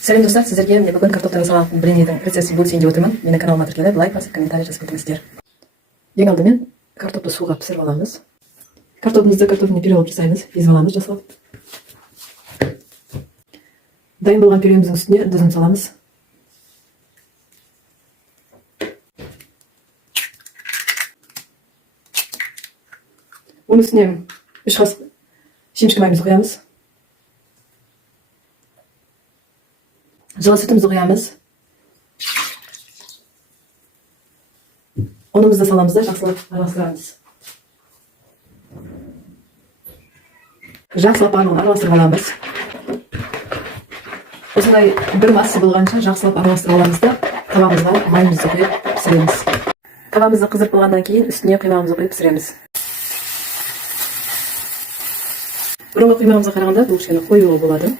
Сәлем достар, сіздерге міне бүгін картоптан жасалған блиннің рецептісін бөлісейін деп отырмын. Менің каналыма тіркеліп, лайк басып, комментарий жазып кетіңіздер. Ең алдымен картопты суға пісіріп аламыз. Картоптымызды картофельный пирог жасаймыз, езіп аламыз жасап. Дайын болған пюреміздің үстіне тұзын саламыз. Оның үстіне 3 қасық шемшкі майымызды құямыз. Жылы сүтімізді құямыз. Ұнымызды саламыз да жақсылап араластырамыз. Жақсылап араластырып аламыз. Осындай бір масса болғанша жақсылап араластырып аламыз да табамызға майымызды құйып пісіреміз. Табамызды қыздырып болғаннан кейін үстіне құймағымызды құйып пісіреміз. Бұрынғы құймағымызға қарағанда бұл кішкене қою болады.